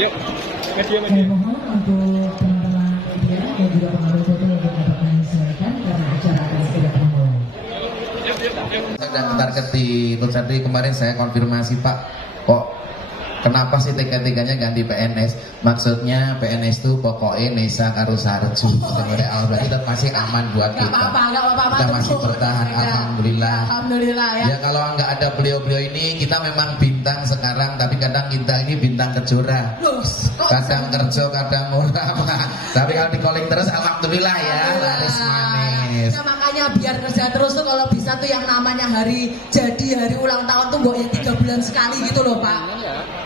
Saya mohon untuk teman-teman media dan juga pengambil foto untuk dapat menyesuaikan karena acara akan segera dimulai. Saya target di Nusantri kemarin saya konfirmasi Pak, kok kenapa sih tiga-tiganya ganti PNS? Maksudnya PNS itu pokoknya Nesa karo Sarju. Berarti itu masih aman buat kita. Kita masih bertahan, alhamdulillah. Alhamdulillah ya. Ya kalau nggak ada beliau-beliau ini kita memang bintang sekarang, tapi kadang kita ini bintang kejora. Kadang kerja, kadang murah. Tapi kalau di calling terus alhamdulillah ya, laris manis. Ya, makanya biar kerja terus tuh kalau bisa tuh yang namanya hari jadi, hari ulang tahun tuh ya 3 bulan sekali gitu loh Pak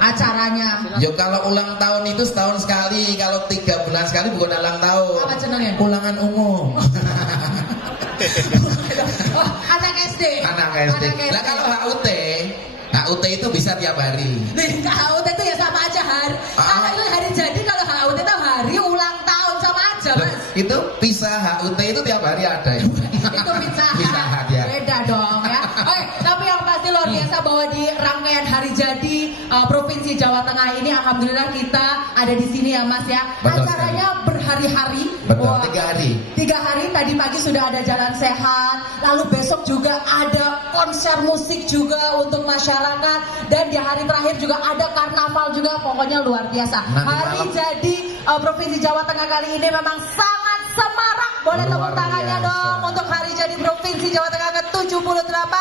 acaranya. Yo kalau ulang tahun itu setahun sekali, kalau 3 bulan sekali bukan ulang tahun. Apa jenengnya? Ulangan umum. Oh, anak SD. Anak SD. Nah kalau HUT itu bisa tiap hari. Nih, HUT itu ya sama aja kalau itu hari jadi, kalau HUT itu hari ulang tahun sama aja Mas. Itu pisah HUT itu tiap hari ada ya. Itu pizza ya. beda dong ya. Oke, tapi yang pasti luar biasa bahwa di rangkaian hari jadi Provinsi Jawa Tengah ini alhamdulillah kita ada di sini ya Mas ya. Betul Acaranya sekali. Berhari-hari. Betul, Wah, 3 hari. 3 hari, tadi pagi sudah ada jalan sehat, lalu besok juga ada konser musik juga untuk masyarakat, dan di hari terakhir juga ada karnaval juga, pokoknya luar biasa. Nanti Hari malam. jadi Provinsi Jawa Tengah kali ini memang sangat semarak. Boleh tepuk Luar tangannya biasa. dong untuk hari jadi Provinsi Jawa Tengah ke-78,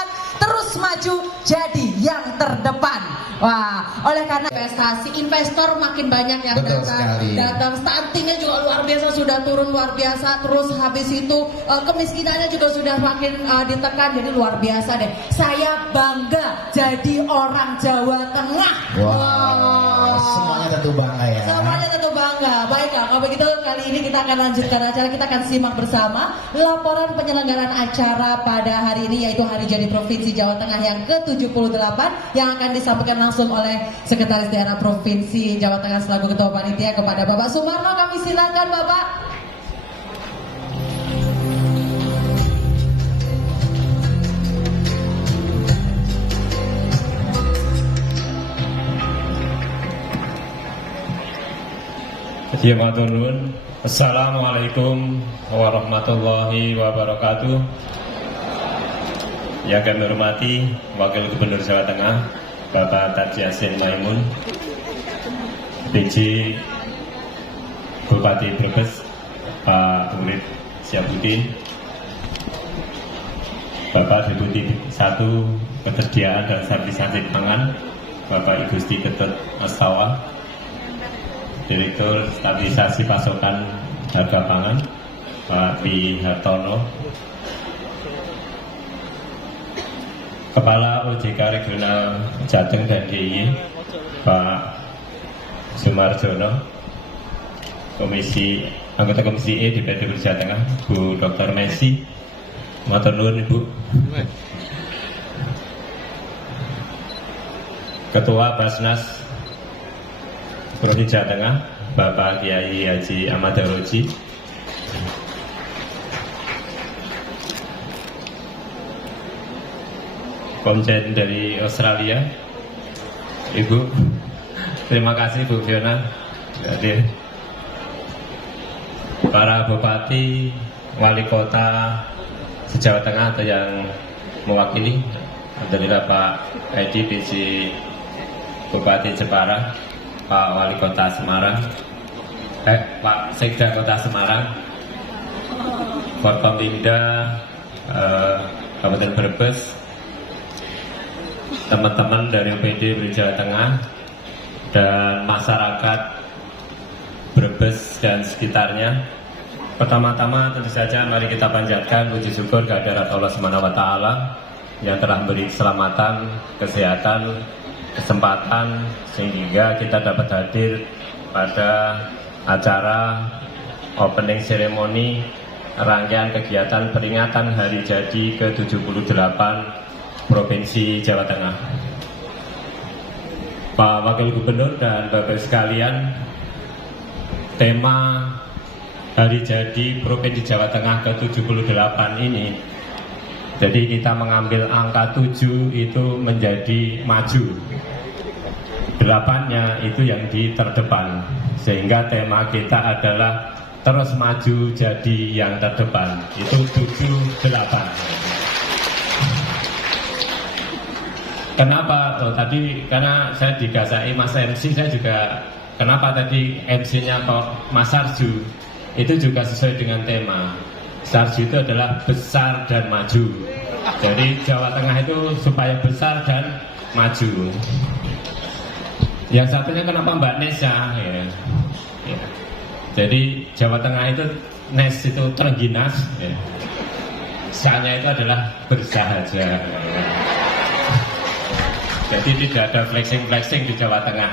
terus maju jadi yang terdepan. Wah, oleh karena investasi, investor makin banyak yang Betul sekali. datang, stuntingnya juga luar biasa, sudah turun luar biasa, terus habis itu kemiskinannya juga sudah makin ditekan, jadi luar biasa deh. Saya bangga jadi orang Jawa Tengah. Wow. Semuanya tentu bangga ya. Semuanya tentu bangga. Baiklah, kalau begitu kali ini kita akan lanjutkan acara, kita akan simak bersama laporan penyelenggaraan acara pada hari ini, yaitu hari jadi Provinsi Jawa Tengah yang ke-78 yang akan disampaikan langsung oleh Sekretaris Daerah Provinsi Jawa Tengah selaku Ketua Panitia kepada Bapak Sumarno. Kami silakan Bapak. Ya matur nuwun. Assalamualaikum warahmatullahi wabarakatuh. Yang kami hormati Wakil Gubernur Jawa Tengah Bapak Taji Yassin Maimun, PJ Bupati Brebes Pak Urip Syapuddin, Bapak Deputi 1 Ketersediaan dan Stabilisasi Pangan Bapak Igusti Ketut Astawa, Direktur Stabilisasi Pasokan Harga Pangan Pak Wi Hartono, Kepala OJK Regional Jateng dan DIY Pak Sumarjono, Anggota Komisi E DPRD Jawa Tengah Bu Dr. Messi, matur nuwun Ibu. Ketua Basnas Provinsi Jawa Tengah Bapak Kiai Haji Ahmad Daroji, Komjen dari Australia Ibu, terima kasih Bu Fiona hadir. Para Bupati, Wali Kota Jawa Tengah atau yang mewakili, alhamdulillah Pak Edi PJ Bupati Jepara, Pak Wali Kota Semarang, Pak Sekda Kota Semarang, Forkompimda Kabupaten Brebes, teman-teman dari OPD Jawa Tengah, dan masyarakat Brebes dan sekitarnya. Pertama-tama tentu saja mari kita panjatkan puji syukur kehadirat Allah Subhanahu wa taala yang telah memberi keselamatan, kesehatan, kesempatan sehingga kita dapat hadir pada acara opening ceremony rangkaian kegiatan peringatan hari jadi ke-78 Provinsi Jawa Tengah. Pak Wakil Gubernur dan Bapak sekalian, tema hari jadi Provinsi Jawa Tengah ke-78 ini, jadi kita mengambil angka 7 itu menjadi maju. 8-nya itu yang di terdepan, sehingga tema kita adalah terus maju jadi yang terdepan. Itu 7-8. Kenapa? Oh, tadi karena saya digasai Mas MC, saya juga kenapa tadi MC-nya kok Mas Sarju? Itu juga sesuai dengan tema. Sarju itu adalah besar dan maju. Jadi Jawa Tengah itu supaya besar dan maju. Yang satunya kenapa Mbak Nesya? Ya. Jadi Jawa Tengah itu Nes itu terengginas. Ya. Sa-nya itu adalah bersahaja. Ya. Jadi tidak ada flexing-flexing di Jawa Tengah.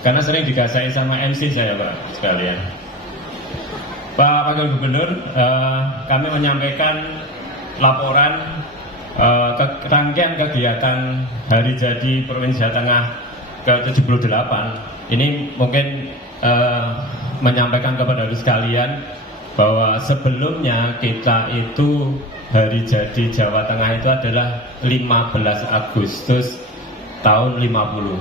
Karena sering digasai sama MC saya, Pak, sekalian. Pak Wakil Gubernur, kami menyampaikan laporan rangkaian kegiatan Hari Jadi Provinsi Jawa Tengah ke-78. Ini mungkin menyampaikan kepada sekalian bahwa sebelumnya kita itu Hari Jadi Jawa Tengah itu adalah 15 Agustus tahun 50.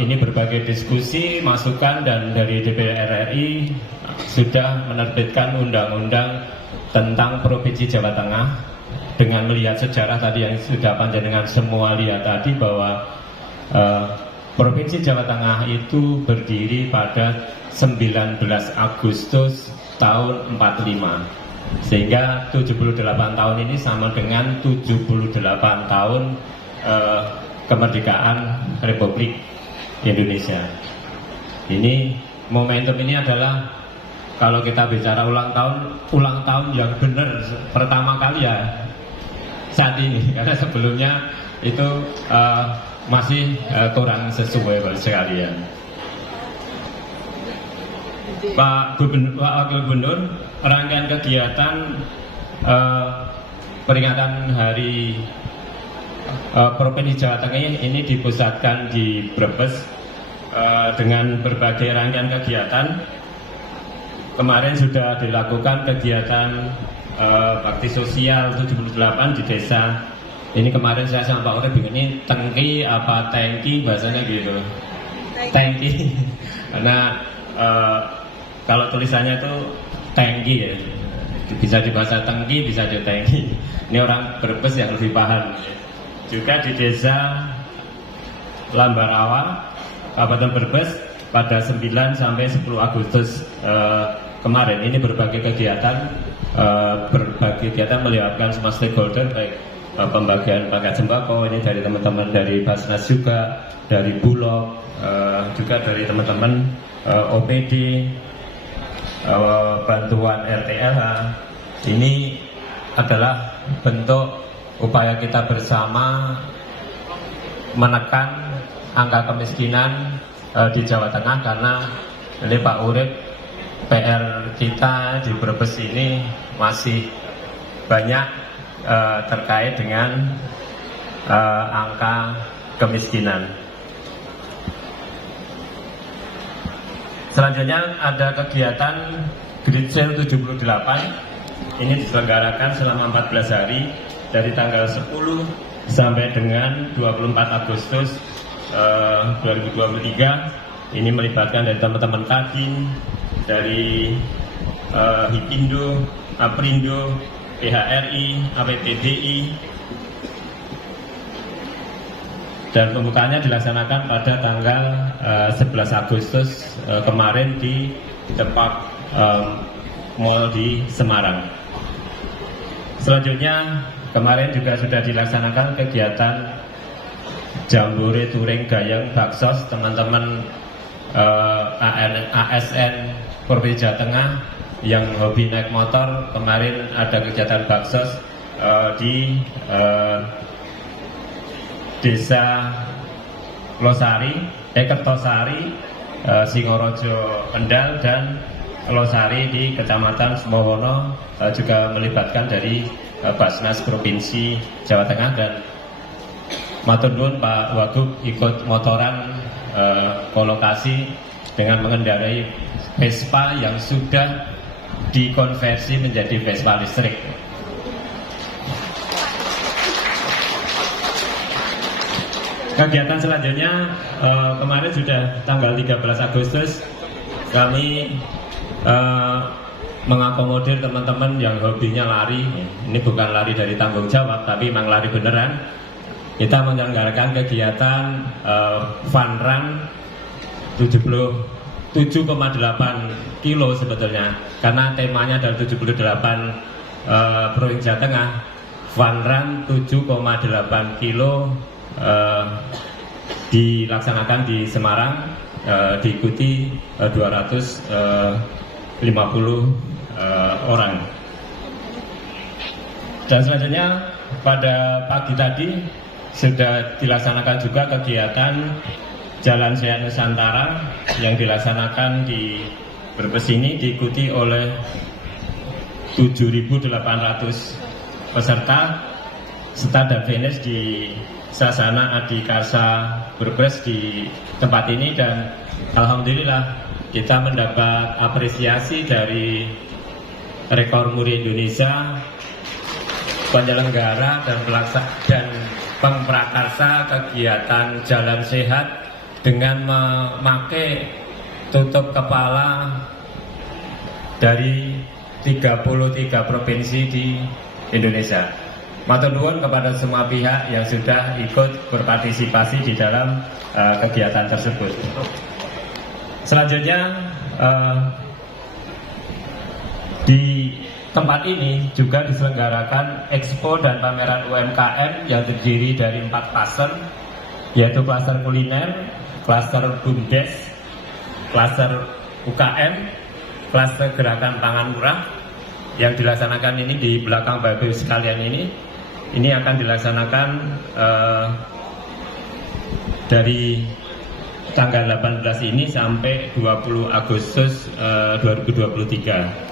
Ini berbagai diskusi, masukan, dan dari DPR RI sudah menerbitkan undang-undang tentang Provinsi Jawa Tengah dengan melihat sejarah tadi yang sudah panjenengan semua lihat tadi bahwa Provinsi Jawa Tengah itu berdiri pada 19 Agustus tahun 45, sehingga 78 tahun ini sama dengan 78 tahun kemerdekaan Republik Indonesia. Ini momentum ini adalah kalau kita bicara ulang tahun yang benar pertama kali ya saat ini, karena sebelumnya itu masih kurang sesuai sekalian. Pak Wakil Gubernur, rangkaian kegiatan peringatan Hari Provinsi Jawa Tengah ini dipusatkan di Brebes dengan berbagai rangkaian kegiatan. Kemarin sudah dilakukan kegiatan bakti sosial 78 di desa. Ini kemarin saya sama Pak Urip bingung, ini tengki apa tangki bahasanya gitu. Tangki. Karena kalau tulisannya itu tangki ya. Bisa dibahasa tengki, bisa di tangki. Ini orang Brebes yang lebih paham. Juga di desa Lambarawa, Kabupaten Brebes pada 9 sampai 10 Agustus kemarin. Ini berbagai kegiatan melibatkan semua stakeholder, baik pembagian paket sembako ini dari teman-teman dari Basnas juga, dari Bulog, juga dari teman-teman OPD, bantuan RTLH. Ini adalah bentuk upaya kita bersama menekan angka kemiskinan di Jawa Tengah, karena ini Pak Urip, PR kita di Brebes ini masih banyak terkait dengan angka kemiskinan. Selanjutnya ada kegiatan Grid Sale 78. Ini diselenggarakan selama 14 hari dari tanggal 10 sampai dengan 24 Agustus 2023. Ini melibatkan dari teman-teman Kadin, dari Hipindo, Aprindo, PHRI, APTDI, dan pembukaannya dilaksanakan pada tanggal 11 Agustus kemarin di Depak Mall di Semarang. Selanjutnya kemarin juga sudah dilaksanakan kegiatan Jambore Touring Gayeng Baksos teman-teman ASN Provinsi Jawa Tengah yang hobi naik motor. Kemarin ada kegiatan baksos di Desa Kertosari, Singorojo Kendal, dan Losari di Kecamatan Sumowono, juga melibatkan dari Basnas Provinsi Jawa Tengah. Dan matur nuwun Pak Wagub ikut motoran ke lokasi dengan mengendarai Vespa yang sudah dikonversi menjadi Vespa listrik. Kegiatan selanjutnya kemarin sudah tanggal 13 Agustus kami mengakomodir teman-teman yang hobinya lari. Ini bukan lari dari tanggung jawab, tapi memang lari beneran. Kita menyelenggarakan kegiatan fun run 7,8 kilo sebetulnya, karena temanya adalah 78 Provinsi Jawa Tengah. Fun run 7,8 kilo dilaksanakan di Semarang, diikuti 250 orang. Dan selanjutnya pada pagi tadi sudah dilaksanakan juga kegiatan Jalan Sehat Nusantara yang dilaksanakan di Brebes ini, diikuti oleh 7.800 peserta start dan finish di Sasana Adikarsa Brebes di tempat ini. Dan alhamdulillah kita mendapat apresiasi dari rekor muri Indonesia, penyelenggara dan pemprakarsa kegiatan Jalan Sehat dengan memakai tutup kepala dari 33 provinsi di Indonesia. Matur nuwun kepada semua pihak yang sudah ikut berpartisipasi di dalam kegiatan tersebut. Selanjutnya di tempat ini juga diselenggarakan expo dan pameran UMKM yang terdiri dari 4 klaster, yaitu klaster kuliner, klaster BUMDes, klaster UKM, klaster gerakan pangan murah. Yang dilaksanakan ini di belakang Bapak Ibu sekalian ini akan dilaksanakan dari tanggal 18 ini sampai 20 Agustus 2023.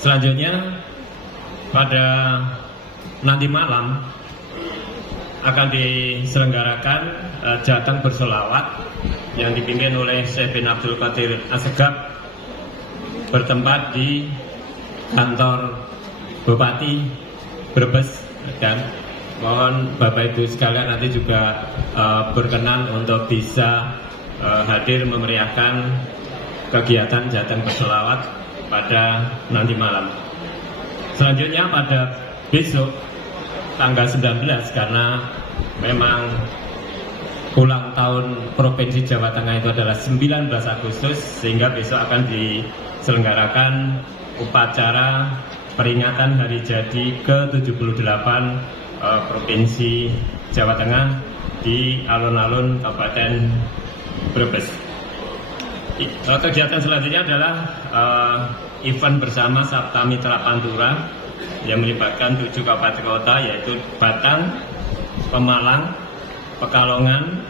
Selanjutnya pada nanti malam akan diselenggarakan Jateng Bersolawat yang dipimpin oleh Syekh bin Abdul Qadir Assegaf, bertempat di kantor Bupati Brebes. Dan mohon Bapak Ibu sekalian nanti juga berkenan untuk bisa hadir memeriahkan kegiatan Jateng Bersolawat pada nanti malam. Selanjutnya pada besok tanggal 19, karena memang ulang tahun Provinsi Jawa Tengah itu adalah 19 Agustus, sehingga besok akan diselenggarakan upacara peringatan hari jadi ke-78 Provinsi Jawa Tengah di alun-alun Kabupaten Brebes. Kegiatan selanjutnya adalah event bersama Sabta Mitra Pantura yang melibatkan 7 kabupaten kota, yaitu Batang, Pemalang, Pekalongan,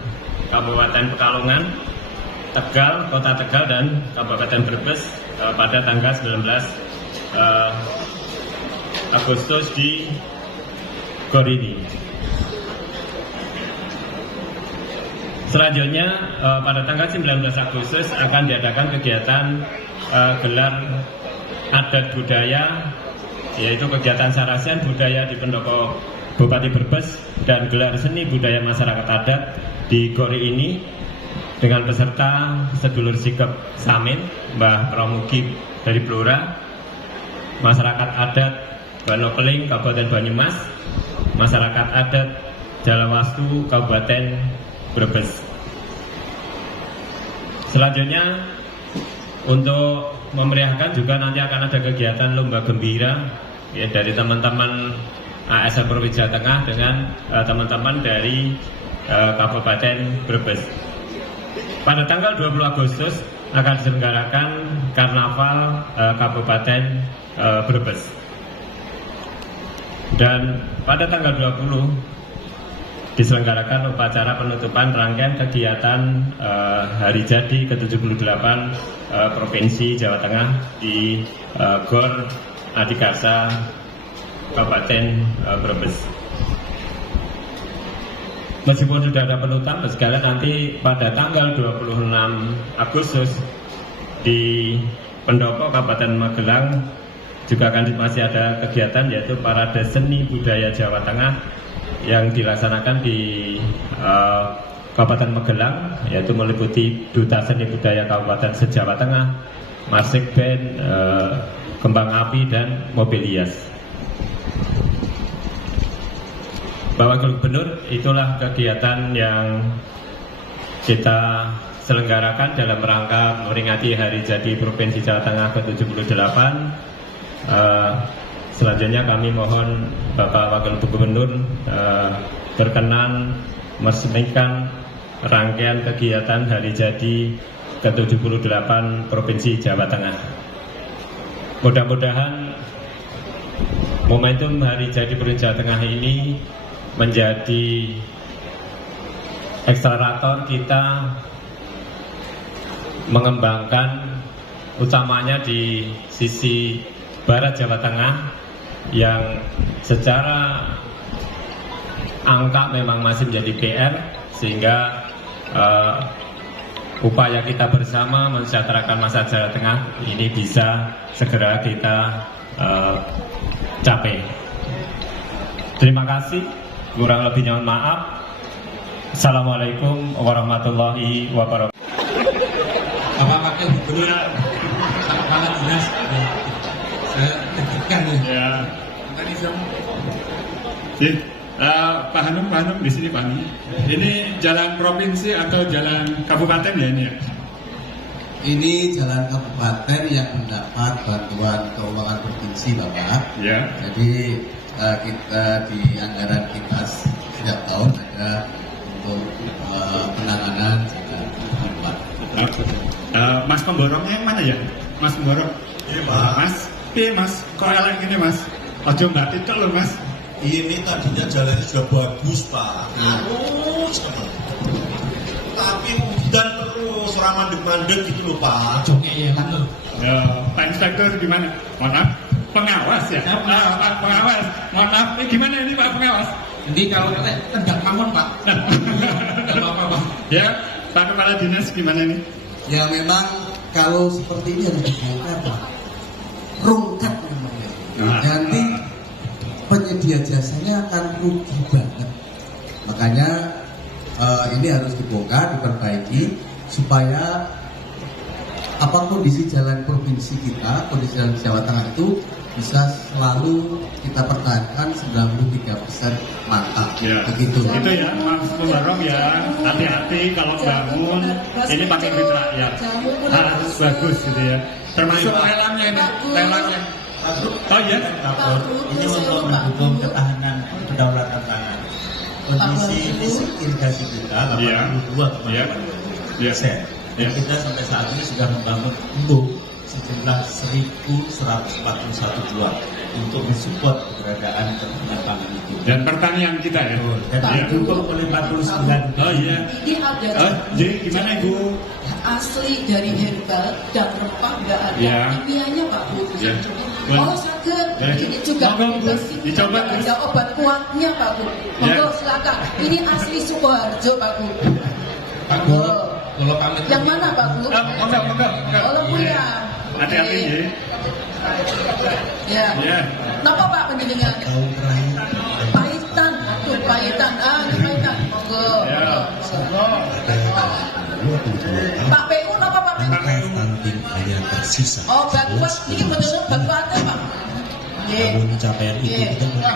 Kabupaten Pekalongan, Tegal, Kota Tegal, dan Kabupaten Brebes pada tanggal 19 Agustus di Gor ini. Selanjutnya pada tanggal 19 Agustus akan diadakan kegiatan gelar adat budaya, yaitu kegiatan Sarasen Budaya di Pendopo Bupati Brebes dan gelar seni budaya masyarakat adat di Gori ini dengan peserta sedulur sikep Samin, Mbah Pramugi dari Blora, masyarakat adat Banokeling Kabupaten Banyumas, masyarakat adat Jalawastu Kabupaten Brebes. Selanjutnya untuk memeriahkan juga nanti akan ada kegiatan lomba gembira ya, dari teman-teman ASN Provinsi Jawa Tengah dengan teman-teman dari Kabupaten Brebes. Pada tanggal 20 Agustus akan diselenggarakan Karnaval Kabupaten Brebes. Dan pada tanggal 20 diselenggarakan upacara penutupan rangkaian kegiatan hari jadi ke-78 Provinsi Jawa Tengah di Gor Adikarsa Kabupaten Brebes. Meskipun sudah ada penutupan, sekalian nanti pada tanggal 26 Agustus di Pendopo Kabupaten Magelang juga akan masih ada kegiatan, yaitu Parade Seni Budaya Jawa Tengah yang dilaksanakan di Kabupaten Magelang, yaitu meliputi Duta Seni Budaya Kabupaten Jawa Tengah, Marsik Band, Kembang Api, dan mobil hias. Bapak Gubernur, itulah kegiatan yang kita selenggarakan dalam rangka memperingati Hari Jadi Provinsi Jawa Tengah ke-78. Selanjutnya kami mohon Bapak Wakil Gubernur berkenan meresmikan rangkaian kegiatan Hari Jadi ke-78 Provinsi Jawa Tengah. Mudah-mudahan momentum Hari Jadi Provinsi Jawa Tengah ini menjadi akselerator kita mengembangkan utamanya di sisi barat Jawa Tengah yang secara angka memang masih menjadi PR, sehingga upaya kita bersama mensejahterakan masyarakat Jawa Tengah ini bisa segera kita capai. Terima kasih, kurang lebihnya mohon maaf. Assalamualaikum warahmatullahi wabarakatuh. Bapak Wakil Gubernur, Kepala Dinas, saya tekankan ya. Tadi Pak Hanum di sini Pak Hanum. Ini jalan provinsi atau jalan kabupaten ya ini ya? Ini jalan kabupaten yang mendapat bantuan keuangan provinsi Bapak. Ya. Jadi kita di anggaran kita setiap tahun ada untuk penanganan jalan Bapak. Mas pemborongnya yang mana ya? Mas pemborong? Iya Pak. Mas, kok elek ini Mas? Ojo mbak itu loh Mas. Ini tadinya jalannya sudah bagus Pak. Halus tapi hujan terus, orang mandek-mandek gitu loh Pak. Jongnya ya kan loh. Pak Inspektur gimana? Mohon maaf. Pengawas ya? Pak pengawas. Mohon maaf, ini gimana ini Pak pengawas? Jadi kalau kita tendang kamun Pak. Tidak apa-apa Pak. Ya, Pak Kepala Dinas gimana ini? Ya memang kalau seperti ini harus dibongkar Pak. Rungkat namanya. Nanti penyedia jasanya akan rugi banget. Makanya ini harus dibongkar, diperbaiki supaya kondisi jalan provinsi kita, kondisi jalan Jawa Tengah itu bisa selalu kita pertahankan 93% mantap. Ya. Begitu. Itu ya, Mas Pemborong ya, hati-hati kalau bangun ini pakai duit rakyat. Harus bagus gitu ya. Termasuk lelangnya ini, lelangnya. Oh iya, ini untuk mendukung ketahanan kedaulatan pangan. Kondisi fisik irigasi kita 82,8%. Dan kita sampai saat ini sudah membangun embung sejumlah 1.141 buah untuk mensupport keberadaan ketahanan pangan itu. Dan pertanian kita ya. Dan didukung oleh 49. Oh iya. Ini ada jadi gimana Ibu? asli dari herbal dan rempah nggak ada kimianya Pak Bu. Ya. Oh sakit, ini juga dicoba ada obat kuatnya Pak Bu. Monggo silakan. Ini asli Sukoharjo Pak Bu. Pak Bu, kalau pamit. Yang mana Pak Bu? Monggo. Kalau punya. Hati-hati ya. Ya. Napa Pak penjenengan? Tahun terakhir. Pahitan, pahitan. Pahitan. Monggo. Pak PU napa Pak PU? Stunting hanya tersisa. Oh, bagus. Ini betul-betul bagus apa Pak? Namun capaian itu kita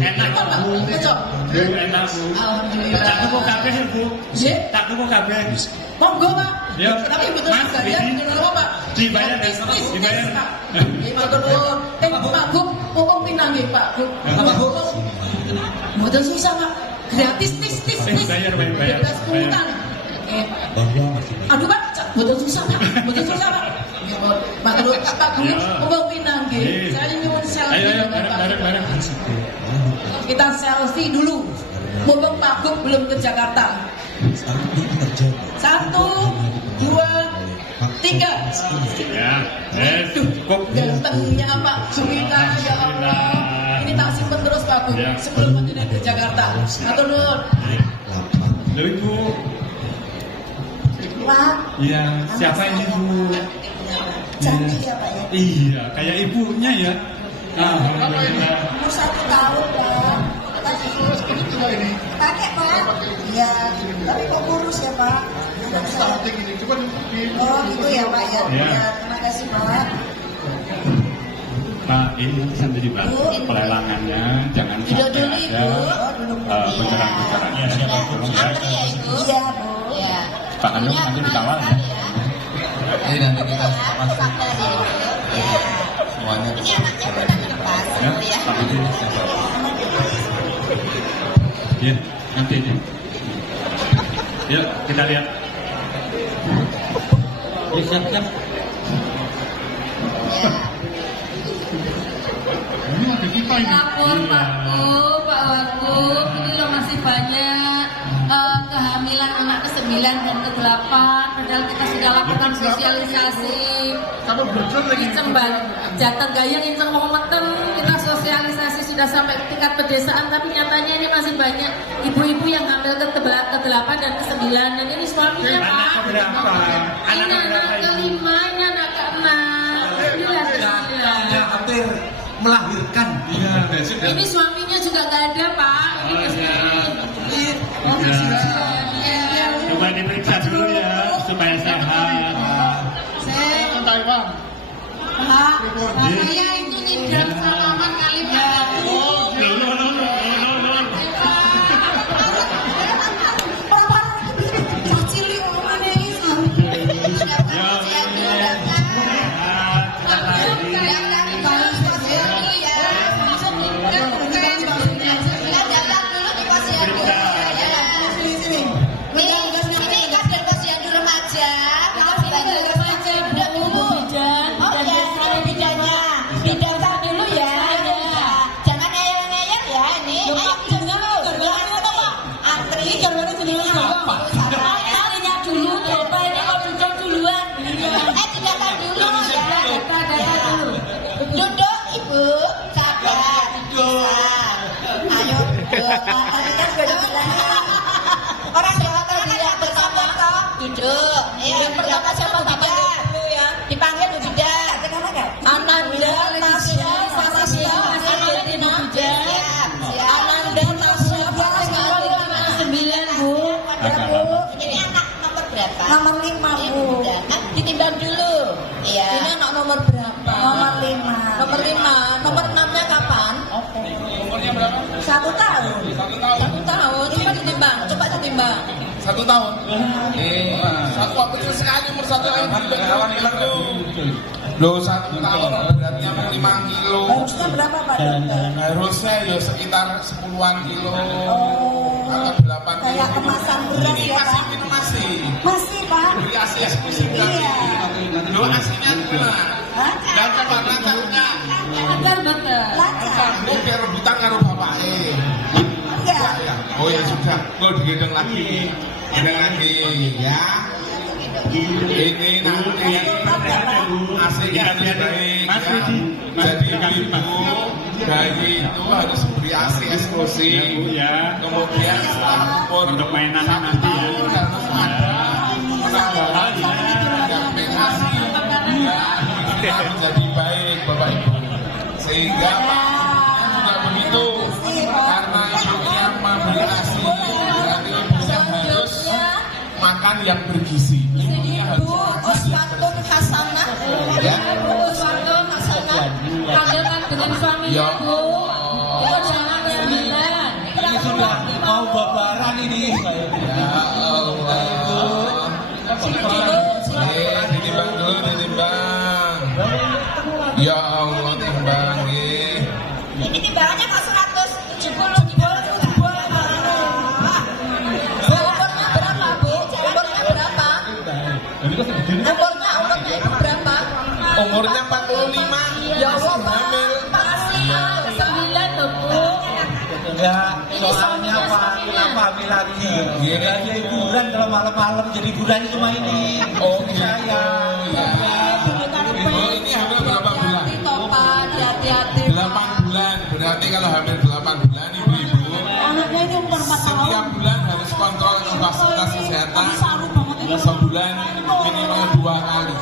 enak Pak. Cocok. Enak Bu. Alhamdulillah. Tak tunggu kabeh Bu. Tak tunggu kabeh. Monggo Pak. Ya. Tapi betul juga ya. Kenapa Pak? Dibayar dibayar. Ini matur nuwun. Pak Bu, mumpung pinang nggih Pak Bu. Apa Bu? Mboten susah Pak. Gratis tis. Bayar. Bebas pungutan. Aduh Pak, betul susah Pak. Pak Guru, mumpung pinang nggih. Saya nyuwun selfie. Ayo, bareng. Kita selfie dulu. Mumpung Pak Gub belum ke Jakarta. 1, 2, 3. Ya, cukup. Gantengnya Pak Juwita, ya Allah. Ini tak simpen terus Pak Gub sebelum menjadi ke Jakarta. Atur nuwun. Ibu. Pak. Iya, siapa ini Bu? Cantik ya Pak ya? Iya, kayak ibunya ya. Umur 1 tahun Pak. Ya, tapi kok kurus ya Pak? Oh gitu ya Pak ya. Ya. Ya, terima kasih Pak. Pak, ini sambil dibantu pelelangannya, jangan Duduk sampai dulu ada Ibu. bicara-bicaranya. Tolong ya. Iya Bu. Iya. Pak Anung nanti dikawal ya. Ini nanti kita masuk semuanya. Ya, Pak Anung. Ya, nanti ini. Yuk, kita lihat. Ya, siap-siap. Ini ada kita ini. Lapor Iya. Pak Wagub, ini loh masih banyak kehamilan anak ke-9 dan ke-8, padahal kita sudah lakukan sosialisasi. Kamu bocor lagi. Inceng jatah gayang inceng mau metem, kita sosialisasi sudah sampai tingkat pedesaan, tapi nyatanya ini masih banyak ibu-ibu yang hamil ke-8 dan ke-9, dan ini suaminya Anak Pak. keberapa? Ini anak ke-5, ini anak ke-6. Alhamdulillah. hampir melahirkan. Iya, Ini suaminya juga nggak ada Pak. Coba diperiksa dulu ya supaya sehat. Pak, saya itu nidam salaman kali Pak. Orang Jawa Tengah yang pertama duduk. Yang pertama siapa dulu ya? Dipanggil Bu Bidan. Ananda, Tasya, Fasya, Argentina. Ananda, Tasya, Fasya, 9 Bu. Ini anak nomor berapa? Nomor 5 Bu. Ditimbang dulu. Iya. Ini anak nomor berapa? Nomor 5. Nomor 5. Nomor 6-nya kapan? Umurnya berapa? 1 tahun. 1 tahun. Coba ditimbang. Coba ditimbang. 1 tahun. Satu kecil sekali umur 1 tahun. Kawan hilang loh 1 tahun beratnya 5 kilo. Harusnya berapa Pak Dokter? Harusnya ya sekitar 10-an kilo atau 8 kilo. Kayak kemasan beras Ini ya masih Pak? minum ASI. Masih Pak? Beli ASI eksklusif tadi. Lo ASI-nya gimana? Hah? Lancar Pak, lancar enggak? Lancar. Lancar. Oh, biar rebutan karo bapaknya. Enggak. Ya. Oh ya sudah, lo digendong lagi. Gendong lagi ya. Ini nanti aslinya harus baik ya. Jadi ibu bayi itu harus beri ASI eksklusif. Kemudian setelah umur Untuk mainan nanti ya. tahun harus ada penambahan pendamping ASI ya menjadi baik Bapak Ibu, sehingga juga begitu karena ibunya memberi ASI berarti ibunya harus makan yang bergizi. Ibunya harus Uswatun hasanah. ya. Uswatun hasanah. Kandangkan dengan suaminya Ya Bu. Itu jangan 9. Ini sudah mau babaran ini. Ya Allah. Ditimbang dulu, ditimbang. Ya Allah, timbang nggih. Ini timbangannya kok 170 boleh Umurnya berapa Bu? Umurnya berapa? Umurnya itu berapa? Umurnya 45. Ya Allah hamil. masih hamil. 9 loh Bu. Ya, soalnya Pak, kenapa hamil lagi? Gini. Dia hiburan kalau malam-malam jadi hiburan cuma ini. Oh gitu. Saya. Ibu ini hamil berapa bulan? Hati-hati. 8 bulan. Berarti kalau hamil 8 bulan ibu-ibu Anaknya ini umur 4 tahun. setiap bulan harus kontrol ke fasilitas kesehatan sebulan minimal 2 kali.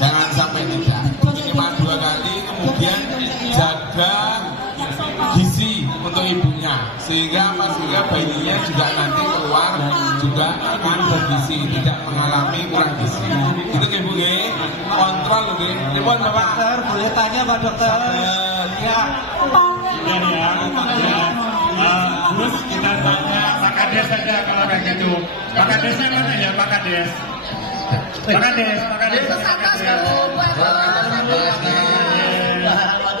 Jangan sampai tidak. Minimal 2 kali. Kemudian jaga gizi untuk ibunya. sehingga bayinya juga nanti keluar juga akan bergizi, tidak mengalami kurang gizi. Gitu nggih Bu nggih. Kontrol nggih. Pripun Bapak? Dokter, boleh tanya Pak Dokter? Ya. Terus kita tanya Pak Kades saja kalau kayak gitu. Pak Kadesnya mana ya Pak Kades? Pak Kades.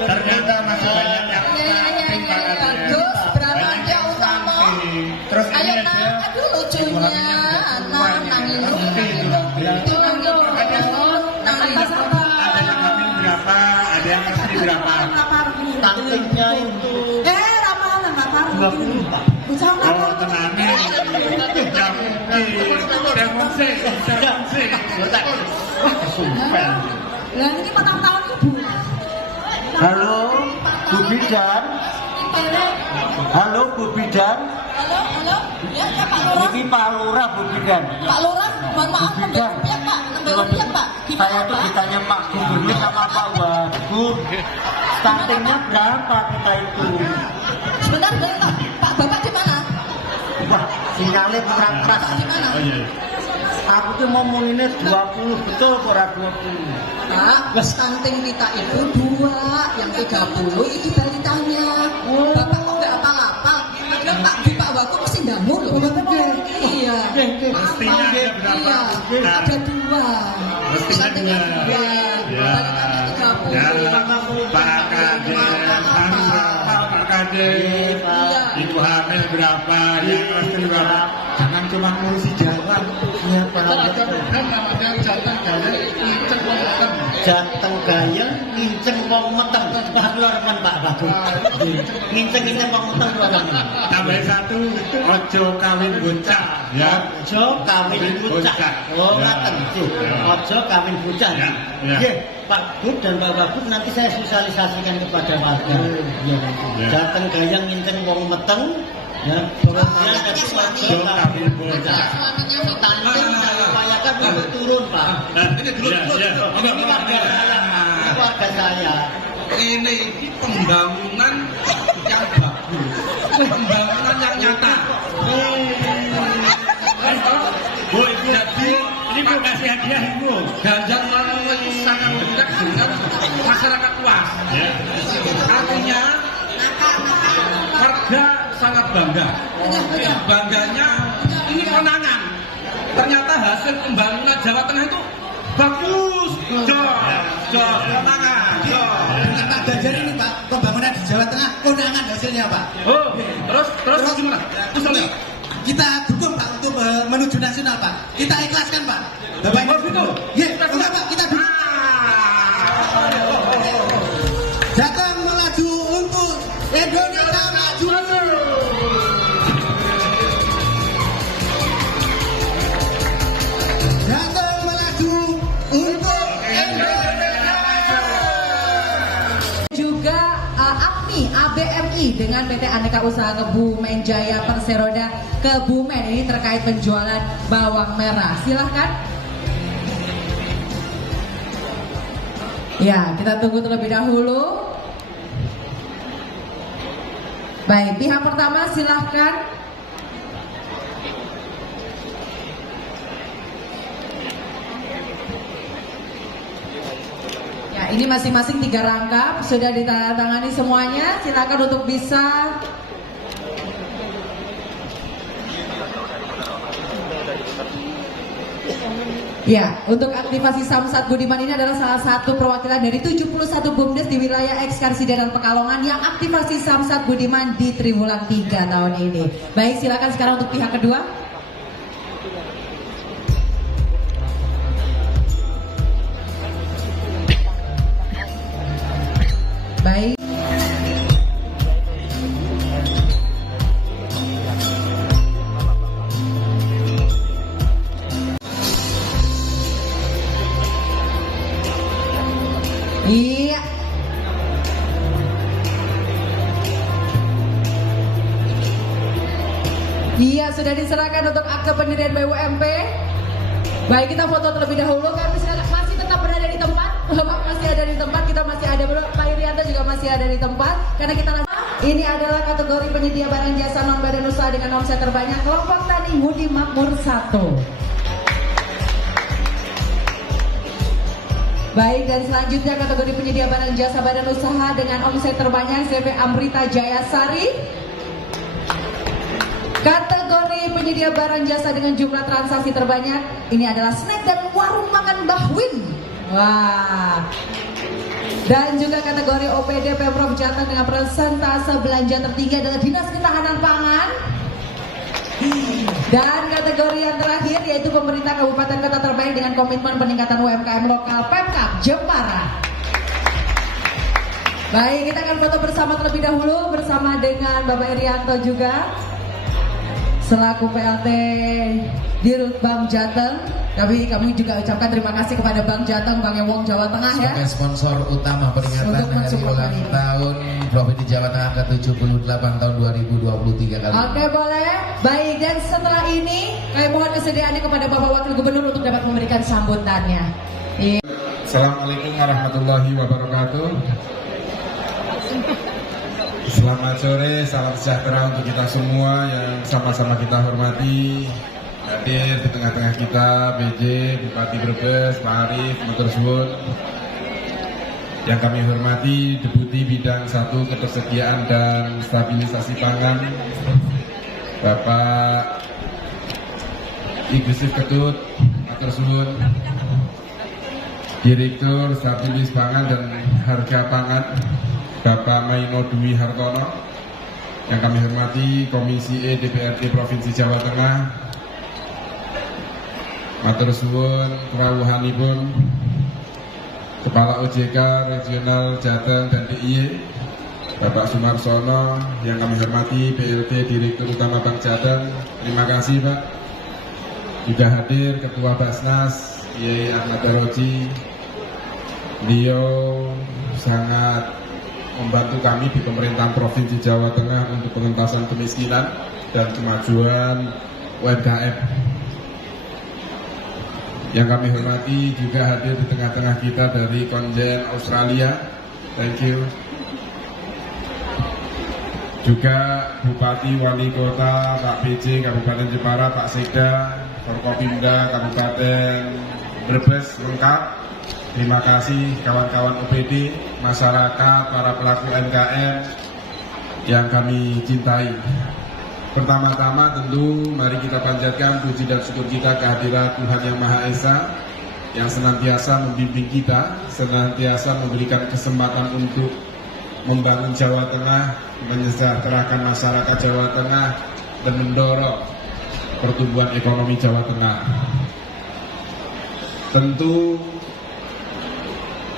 Ternyata masih banyak yang samping Pak Kades. Bagus, beranaknya utama. Terus ini Ayo ada aduh lucunya, nangis. ada yang hamil berapa, ada yang istri berapa. Stuntingnya itu Ramalan nggak paru. 20. Oh tenane, demonstrasi. Sumpah. Lah ini 4 tahun Ibu. Halo, Bu Bidan. Halo, Bu Bidan. Halo. Ya, Pak Lurah. Ini Pak Lurah, Bu Bidan. Pak Lurah, mohon maaf nambah rupiah Pak. Saya tuh ditanya Pak Gubernur sama Pak Wagub. Stuntingnya berapa kita itu? Sebentar, Pak Bapak di mana? Wah, sinyalnya kurang keras. Di mana? Oh iya. Aku tuh ngomonginnya 20, betul kok 20. Pak, stunting kita itu 2, yang 30 itu balitanya. Bapak kok nggak apa-apa? Pak Wagub mesti ndamu loh. Iya. Mestinya ada berapa? Iya, ada 2. Mestinya 2. Ya. Pak Kades, hamil berapa Pak Kades? Ibu hamil berapa? Yang istri berapa? Jangan cuma ngurusi jalan. Iya, Pak. Ada program namanya Jateng Gaya Nginceng Wong Meteng. Jateng Gaya Nginceng Wong Meteng. Wah, keluar kan Pak Bagus. Nginceng Wong Meteng keluar. Tambah 1, ojo kawin bocah. Ya. Ojo kawin bocah. Oh, ngaten. Ojo kawin bocah. Ya. Nggih, Pak Bud dan Pak Bagus nanti saya sosialisasikan kepada warga. Ya. Jateng Gaya Nginceng Wong Meteng. Ya, pokoknya nanti ojo kawin bocah. Stunting saya upayakan untuk turun, Pak. Ini dulu. Ini warga saya. Ini warga saya. Ini pembangunan yang bagus, pembangunan yang nyata. Bu, jadi ini Bu kasih hadiah Ibu. Ganjar Pranowo itu sangat dekat dengan masyarakat luas. Artinya warga sangat bangga. Bangganya ini kemenangan. Ternyata hasil pembangunan Jawa Tengah itu bagus. Jos, kemenangan. Dengan Pak Ganjar ini Pak, pembangunan di Jawa Tengah kemenangan hasilnya Pak. Oh, terus gimana? Terus kita dukung Pak untuk menuju nasional Pak. Kita ikhlaskan Pak. Bapak Ibu gitu. Iya, enggak Pak, kita Jateng melaju untuk Indonesia maju. Jateng melaju untuk Indonesia maju. Juga ABMI dengan PT Aneka Usaha Kebumen Jaya Perseroda Kebumen ini terkait penjualan bawang merah. Silahkan. Ya, kita tunggu terlebih dahulu. Baik, pihak pertama silahkan. Ya, ini masing-masing 3 rangkap sudah ditandatangani semuanya. Silakan untuk bisa. Ya, untuk aktivasi Samsat Budiman ini adalah salah satu perwakilan dari 71 BUMDes di wilayah Eks-Karsidenan Pekalongan yang aktivasi Samsat Budiman di Triwulan 3 tahun ini. Baik, silakan sekarang untuk pihak kedua. Baik. Iya. Iya, sudah diserahkan untuk akte pendirian BUMP. Baik, kita foto terlebih dahulu. Kami masih tetap berada di tempat. Bapak masih ada di tempat, kita masih ada. Pak Irianto juga masih ada di tempat. Karena kita Ini adalah kategori penyedia barang jasa non badan usaha dengan omset terbanyak, kelompok Tani Hudi Makmur 1. Baik, dan selanjutnya kategori penyedia barang jasa badan usaha dengan omset terbanyak CV Amrita Jayasari. Kategori penyedia barang jasa dengan jumlah transaksi terbanyak, ini adalah snack dan warung makan Mbah Win. Wah. Dan juga kategori OPD Pemprov Jateng dengan persentase belanja tertinggi adalah Dinas Ketahanan Pangan. Dan kategori yang terakhir yaitu pemerintah kabupaten kota terbaik dengan komitmen peningkatan UMKM lokal Pemkab Jepara. Baik, kita akan foto bersama terlebih dahulu bersama dengan Bapak Irianto juga selaku PLT Dirut Bank Jateng. Tapi kami juga ucapkan terima kasih kepada Bank Jateng, Bank Ewong Jawa Tengah ya. Sebagai sponsor utama peringatan hari ulang tahun Provinsi Jawa Tengah ke-78 tahun 2023 kali. Oke, boleh. Baik, dan setelah ini kami mohon kesediaannya kepada Bapak Wakil Gubernur untuk dapat memberikan sambutannya. Assalamualaikum warahmatullahi wabarakatuh. Selamat sore, salam sejahtera untuk kita semua yang sama-sama kita hormati. Hadir di tengah-tengah kita BJ, Bupati Brebes, Pak Arief, Matur Suwun. Yang kami hormati Deputi Bidang 1 Ketersediaan dan Stabilisasi Pangan, Bapak Igusif Ketut, Matur Suwun. Direktur Stabilis Pangan dan Harga Pangan, Bapak Maino Dwi Hartono. Yang kami hormati Komisi E DPRD Provinsi Jawa Tengah, Matur Suwun Kerawuhanipun Kepala OJK Regional Jateng dan DIY Bapak Sumarsono. Yang kami hormati PLT Direktur Utama Bank Jateng. Terima kasih Pak. Sudah hadir Ketua Basnas Kiai Ahmad Daroji. Beliau sangat membantu kami di pemerintahan Provinsi Jawa Tengah untuk pengentasan kemiskinan dan kemajuan UMKM. Yang kami hormati juga hadir di tengah-tengah kita dari konjen Australia. Thank you. Juga Bupati Wali Kota Pak PJ Kabupaten Jepara, Pak Sekda, Forkopimda Kabupaten Brebes lengkap. Terima kasih kawan-kawan OPD, masyarakat, para pelaku UMKM yang kami cintai. Pertama-tama tentu mari kita panjatkan puji dan syukur kita kehadirat Tuhan Yang Maha Esa yang senantiasa membimbing kita, senantiasa memberikan kesempatan untuk membangun Jawa Tengah, mensejahterakan masyarakat Jawa Tengah, dan mendorong pertumbuhan ekonomi Jawa Tengah. Tentu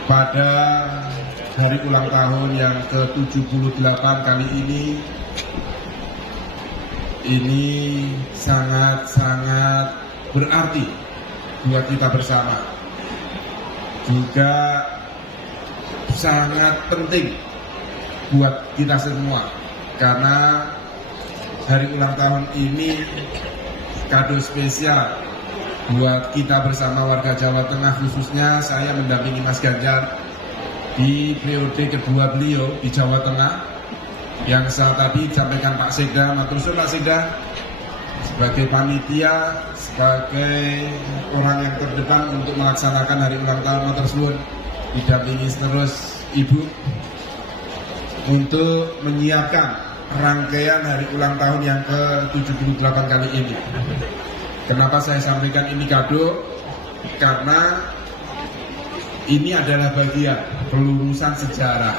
pada hari ulang tahun yang ke-78 kali ini sangat-sangat berarti buat kita bersama. Juga sangat penting buat kita semua karena hari ulang tahun ini kado spesial buat kita bersama warga Jawa Tengah, khususnya saya mendampingi Mas Ganjar di periode kedua beliau di Jawa Tengah. Yang saat tadi disampaikan Pak Sekda, matur suwun Pak Sekda, sebagai panitia, sebagai orang yang terdepan untuk melaksanakan hari ulang tahun, matur suwun, didampingi terus Ibu untuk menyiapkan rangkaian hari ulang tahun yang ke-78 kali ini. Kenapa saya sampaikan ini kado? Karena ini adalah bagian pelurusan sejarah.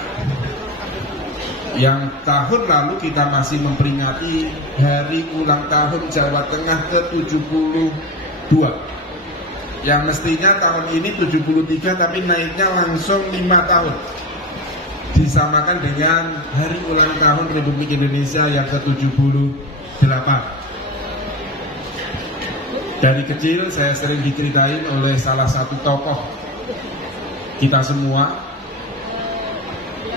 Yang tahun lalu kita masih memperingati hari ulang tahun Jawa Tengah ke-72. Yang mestinya tahun ini 73 tapi naiknya langsung 5 tahun. Disamakan dengan hari ulang tahun Republik Indonesia yang ke-78. Dari kecil saya sering diceritain oleh salah satu tokoh kita semua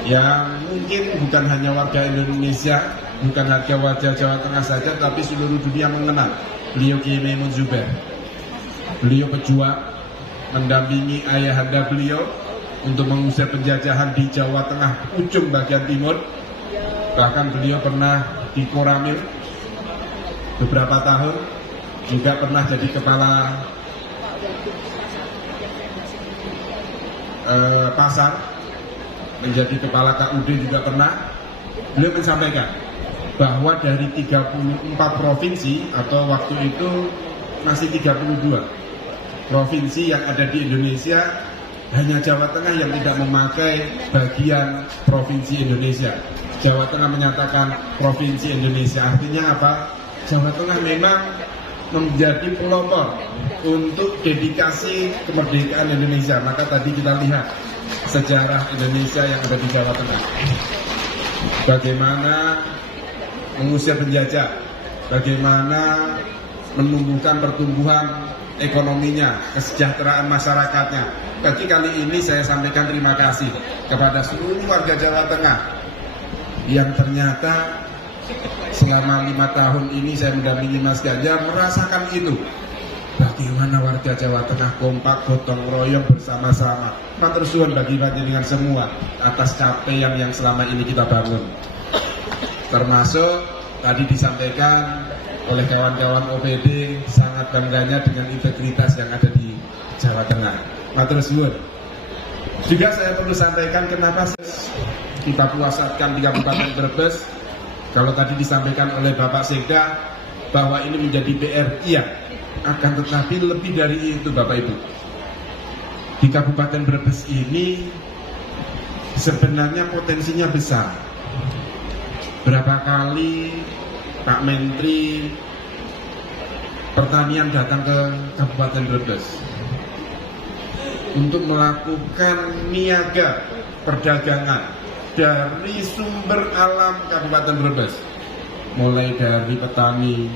yang mungkin bukan hanya warga Indonesia, bukan hanya wajah Jawa Tengah saja, tapi seluruh dunia mengenal beliau Kiai Maimun Zubair. Beliau pejuang mendampingi ayahanda beliau untuk mengusir penjajahan di Jawa Tengah ujung bagian timur bahkan beliau pernah di Koramil beberapa tahun, juga pernah jadi kepala pasar, menjadi kepala KUD juga pernah. Beliau menyampaikan bahwa dari 34 provinsi atau waktu itu masih 32 provinsi yang ada di Indonesia, hanya Jawa Tengah yang tidak memakai bagian provinsi Indonesia. Jawa Tengah menyatakan provinsi Indonesia, artinya apa? Jawa Tengah memang menjadi pelopor untuk dedikasi kemerdekaan Indonesia. Maka tadi kita lihat sejarah Indonesia yang ada di Jawa Tengah, bagaimana mengusir penjajah, bagaimana menumbuhkan pertumbuhan ekonominya, kesejahteraan masyarakatnya. Jadi kali ini saya sampaikan terima kasih kepada seluruh warga Jawa Tengah yang ternyata selama 5 tahun ini saya mendampingi Mas Ganjar merasakan itu. Bagaimana warga Jawa Tengah kompak, gotong royong bersama-sama. Matur suwun bagi panjenengan semua atas capaian yang selama ini kita bangun. Termasuk tadi disampaikan oleh kawan-kawan OPD sangat bangganya dengan integritas yang ada di Jawa Tengah. Matur suwun. Juga saya perlu sampaikan kenapa kita puasatkan di Kabupaten Brebes. Kalau tadi disampaikan oleh Bapak Sekda bahwa ini menjadi PR, iya. Akan tetapi lebih dari itu Bapak Ibu. Di Kabupaten Brebes ini sebenarnya potensinya besar. Berapa kali Pak Menteri Pertanian datang ke Kabupaten Brebes untuk melakukan niaga perdagangan dari sumber alam Kabupaten Brebes, mulai dari petani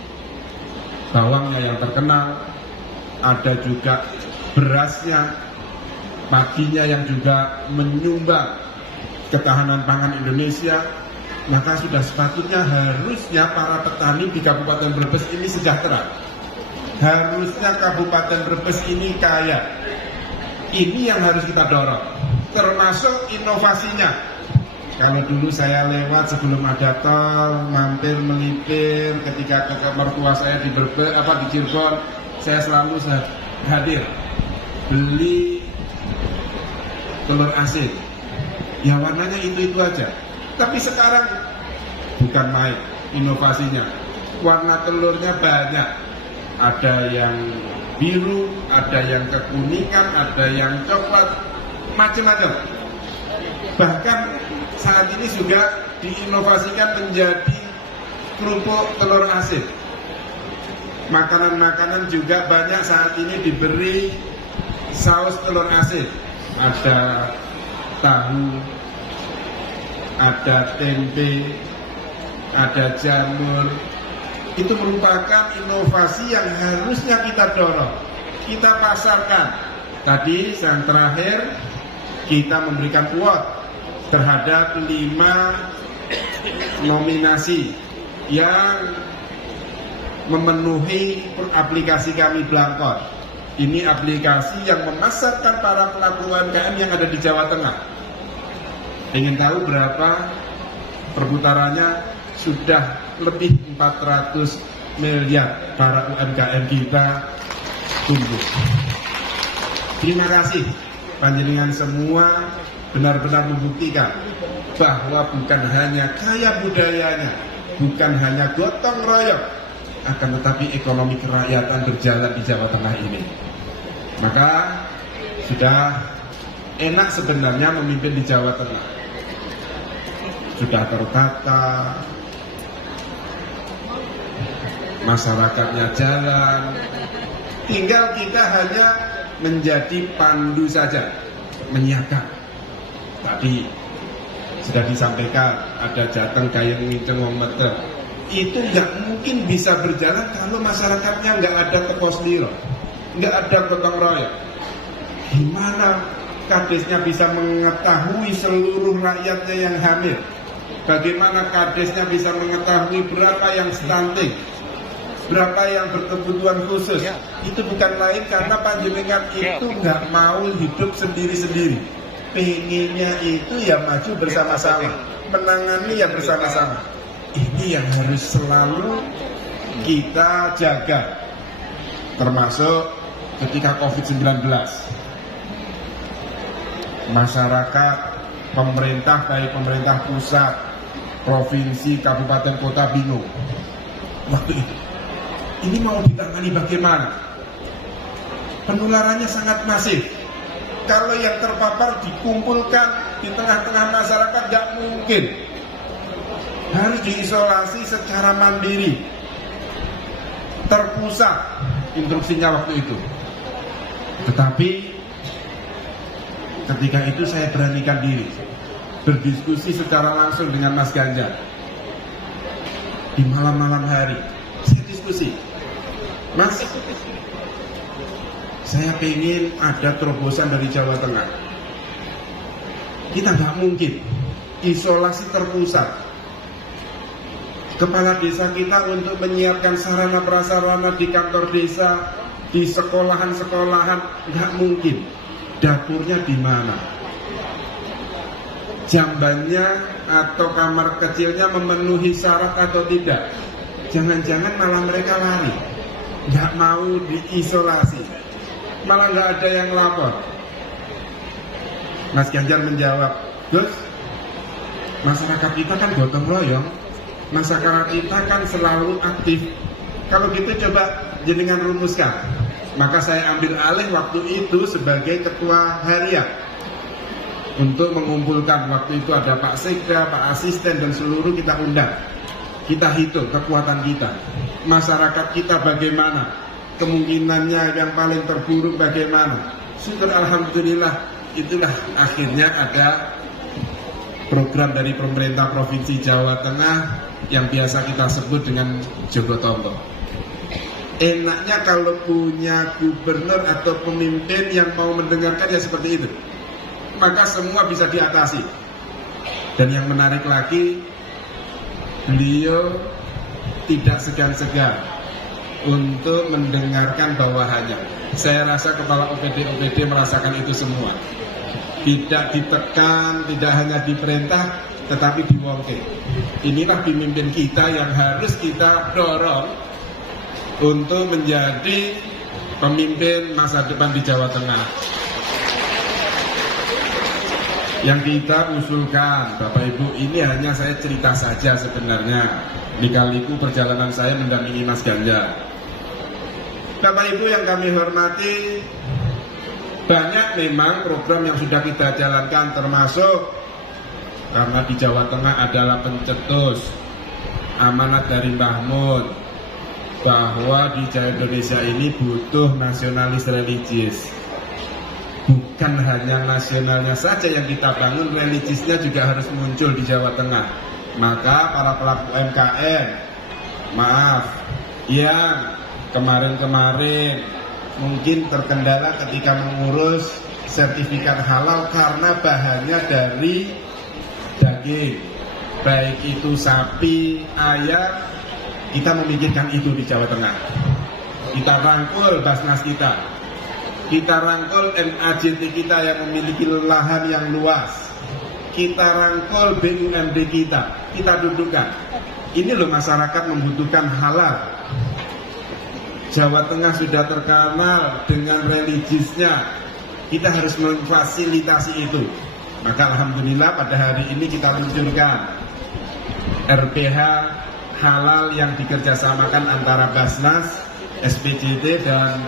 bawangnya yang terkenal, ada juga berasnya, padinya yang juga menyumbang ketahanan pangan Indonesia. Maka sudah sepatutnya harusnya para petani di Kabupaten Brebes ini sejahtera. Harusnya Kabupaten Brebes ini kaya. Ini yang harus kita dorong, termasuk inovasinya. Kalau dulu saya lewat sebelum ada tol, mampir melipir ketika ke mertua saya di Cirebon, saya selalu hadir beli telur asin. Ya warnanya itu aja. Tapi sekarang bukan main inovasinya. Warna telurnya banyak. Ada yang biru, ada yang kekuningan, ada yang coklat, macam-macam. Bahkan saat ini juga diinovasikan menjadi kerupuk telur asin. Makanan-makanan juga banyak saat ini diberi saus telur asin. Ada tahu, ada tempe, ada jamur. Itu merupakan inovasi yang harusnya kita dorong, kita pasarkan. Tadi yang terakhir kita memberikan award terhadap 5 nominasi yang memenuhi aplikasi kami Blangkon. Ini aplikasi yang memasarkan para pelaku UMKM yang ada di Jawa Tengah. Ingin tahu berapa perputarannya? Sudah lebih 400 miliar para UMKM kita tumbuh. Terima kasih panjenengan semua benar-benar membuktikan bahwa bukan hanya kaya budayanya, bukan hanya gotong royong, akan tetapi ekonomi kerakyatan berjalan di Jawa Tengah ini. Maka sudah enak sebenarnya memimpin di Jawa Tengah. Sudah tertata, masyarakatnya jalan, tinggal kita hanya menjadi pandu saja, menyiapkan. Tadi sudah disampaikan ada Jateng Gayeng Nginceng Wong Medeng. Itu nggak mungkin bisa berjalan kalau masyarakatnya nggak ada tekos liro, nggak ada gotong royong. Gimana kadesnya bisa mengetahui seluruh rakyatnya yang hamil? Bagaimana kadesnya bisa mengetahui berapa yang stunting, berapa yang berkebutuhan khusus? Itu bukan lain karena panjenengan itu nggak mau hidup sendiri-sendiri. Pengennya itu ya maju bersama-sama. menangani yang bersama-sama. Ini yang harus selalu kita jaga, termasuk ketika COVID-19. Masyarakat, pemerintah, baik pemerintah pusat, provinsi, kabupaten, kota bingung. Waktu itu, ini mau ditangani bagaimana? Penularannya sangat masif. Kalau yang terpapar dikumpulkan di tengah-tengah masyarakat, nggak mungkin. Harus diisolasi secara mandiri, terpusat instruksinya waktu itu. Tetapi ketika itu saya beranikan diri berdiskusi secara langsung dengan Mas Ganjar. Di malam-malam hari saya diskusi, Mas, saya pengen ada terobosan dari Jawa Tengah. Kita nggak mungkin isolasi terpusat. Kepala desa kita untuk menyiapkan sarana prasarana di kantor desa, di sekolahan-sekolahan, nggak mungkin. Dapurnya di mana? Jambannya atau kamar kecilnya memenuhi syarat atau tidak? Jangan-jangan malah mereka lari, nggak mau diisolasi, malah nggak ada yang lapor. Mas Ganjar menjawab, Gus, masyarakat kita kan gotong royong, masyarakat kita kan selalu aktif. Kalau gitu coba jenengan rumuskan. Maka saya ambil alih waktu itu sebagai ketua harian untuk mengumpulkan. Waktu itu ada Pak Sekda, Pak Asisten, dan seluruh kita undang. Kita hitung kekuatan kita, masyarakat kita bagaimana, kemungkinannya yang paling terburuk bagaimana. Syukur alhamdulillah, itulah akhirnya ada program dari pemerintah Provinsi Jawa Tengah yang biasa kita sebut dengan Jogotonto. Enaknya kalau punya gubernur atau pemimpin yang mau mendengarkan ya seperti itu, maka semua bisa diatasi. Dan yang menarik lagi, beliau tidak segan-segan untuk mendengarkan bawahannya. Saya rasa kepala OPD merasakan itu semua. Tidak ditekan, tidak hanya diperintah, tetapi diwongke. Inilah pemimpin kita yang harus kita dorong untuk menjadi pemimpin masa depan di Jawa Tengah. Yang kita usulkan, Bapak Ibu, ini hanya saya cerita saja sebenarnya. Lika-liku perjalanan saya mendampingi Mas Ganjar. Bapak Ibu yang kami hormati, banyak memang program yang sudah kita jalankan, termasuk karena di Jawa Tengah adalah pencetus amanat dari Mbah Mun bahwa di Indonesia ini butuh nasionalis religius. Bukan hanya nasionalnya saja yang kita bangun, religiusnya juga harus muncul di Jawa Tengah. Maka para pelaku UMKM, maaf, yang kemarin-kemarin mungkin terkendala ketika mengurus sertifikat halal karena bahannya dari daging, baik itu sapi, ayam, kita memikirkan itu di Jawa Tengah. Kita rangkul Basnas kita rangkul MAJT kita yang memiliki lahan yang luas, kita rangkul BUMD kita dudukkan. Ini loh masyarakat membutuhkan halal. Jawa Tengah sudah terkenal dengan religiusnya, kita harus memfasilitasi itu. Maka alhamdulillah pada hari ini kita luncurkan RPH halal yang dikerjasamakan antara Basnas, SPJT, dan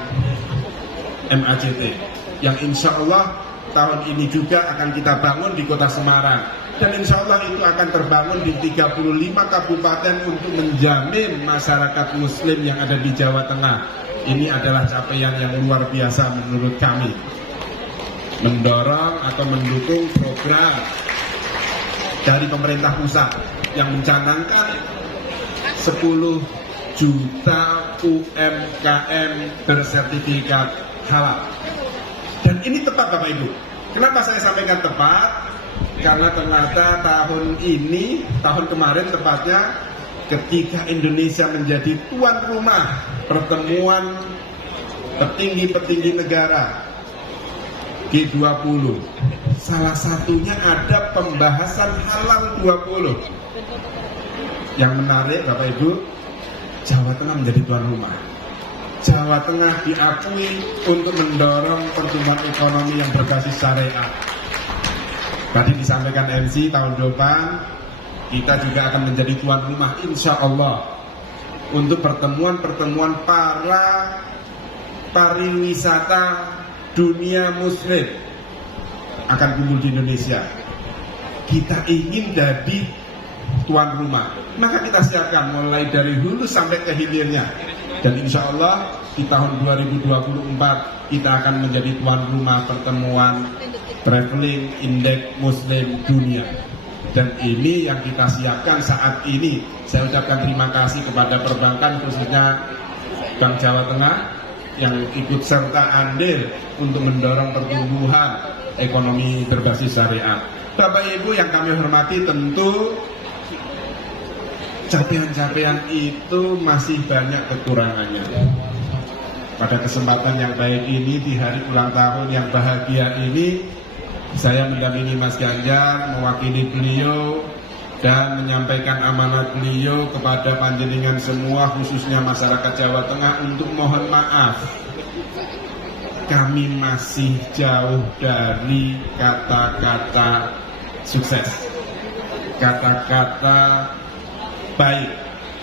MAJT, yang insya Allah tahun ini juga akan kita bangun di kota Semarang, dan insya Allah itu akan terbangun di 35 kabupaten untuk menjamin masyarakat muslim yang ada di Jawa Tengah. Ini adalah capaian yang luar biasa menurut kami, mendorong atau mendukung program dari pemerintah pusat yang mencanangkan 10 juta UMKM bersertifikat halal. Dan ini tepat Bapak Ibu. Kenapa saya sampaikan tepat? Karena ternyata tahun ini, tahun kemarin tepatnya, ketika Indonesia menjadi tuan rumah pertemuan petinggi-petinggi negara G20. Salah satunya ada pembahasan halal 20. Yang menarik Bapak Ibu, Jawa Tengah menjadi tuan rumah. Jawa Tengah diakui untuk mendorong pertumbuhan ekonomi yang berbasis syariat. Tadi disampaikan MC tahun depan kita juga akan menjadi tuan rumah insya Allah untuk pertemuan-pertemuan para pariwisata dunia muslim akan kumpul di Indonesia. Kita ingin jadi tuan rumah, maka kita siapkan mulai dari hulu sampai ke hilirnya. Dan insya Allah di tahun 2024 kita akan menjadi tuan rumah pertemuan traveling indeks muslim dunia. Dan ini yang kita siapkan saat ini. Saya ucapkan terima kasih kepada perbankan khususnya Bank Jawa Tengah yang ikut serta andil untuk mendorong pertumbuhan ekonomi berbasis syariat. Bapak Ibu yang kami hormati, tentu capaian-capaian itu masih banyak kekurangannya. Pada kesempatan yang baik ini, di hari ulang tahun yang bahagia ini, saya mendampingi Mas Ganjar, mewakili beliau dan menyampaikan amanat beliau kepada panjenengan semua, khususnya masyarakat Jawa Tengah, untuk mohon maaf. Kami masih jauh dari kata-kata sukses, kata-kata baik.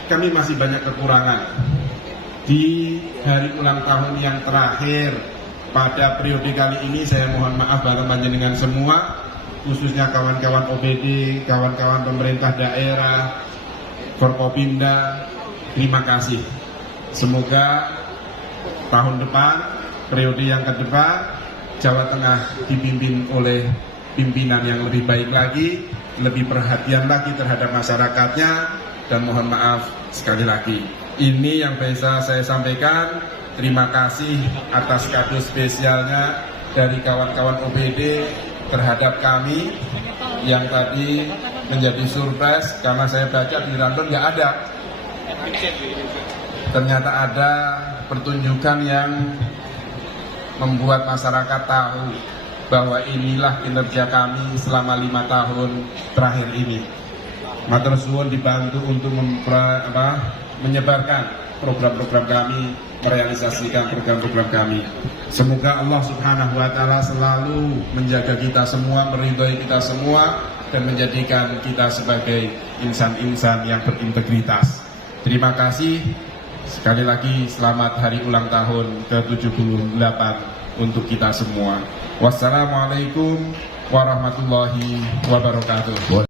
Kami masih banyak kekurangan. Di hari ulang tahun yang terakhir pada periode kali ini, saya mohon maaf bareng panjenengan semua, khususnya kawan-kawan OBD, kawan-kawan pemerintah daerah, Forkopimda, terima kasih. Semoga tahun depan, periode yang ke depan, Jawa Tengah dipimpin oleh pimpinan yang lebih baik lagi, lebih perhatian lagi terhadap masyarakatnya, dan mohon maaf sekali lagi. Ini yang bisa saya sampaikan. Terima kasih atas kado spesialnya dari kawan-kawan OBD terhadap kami yang tadi menjadi surprise karena saya baca di London nggak ada. Ternyata ada pertunjukan yang membuat masyarakat tahu bahwa inilah kinerja kami selama 5 tahun terakhir ini. Matur suwun dibantu untuk menyebarkan program-program kami, merealisasikan program-program kami. Semoga Allah Subhanahu wa Ta'ala selalu menjaga kita semua, meridhoi kita semua, dan menjadikan kita sebagai insan-insan yang berintegritas. Terima kasih. Sekali lagi selamat hari ulang tahun ke-78 untuk kita semua. Wassalamualaikum warahmatullahi wabarakatuh.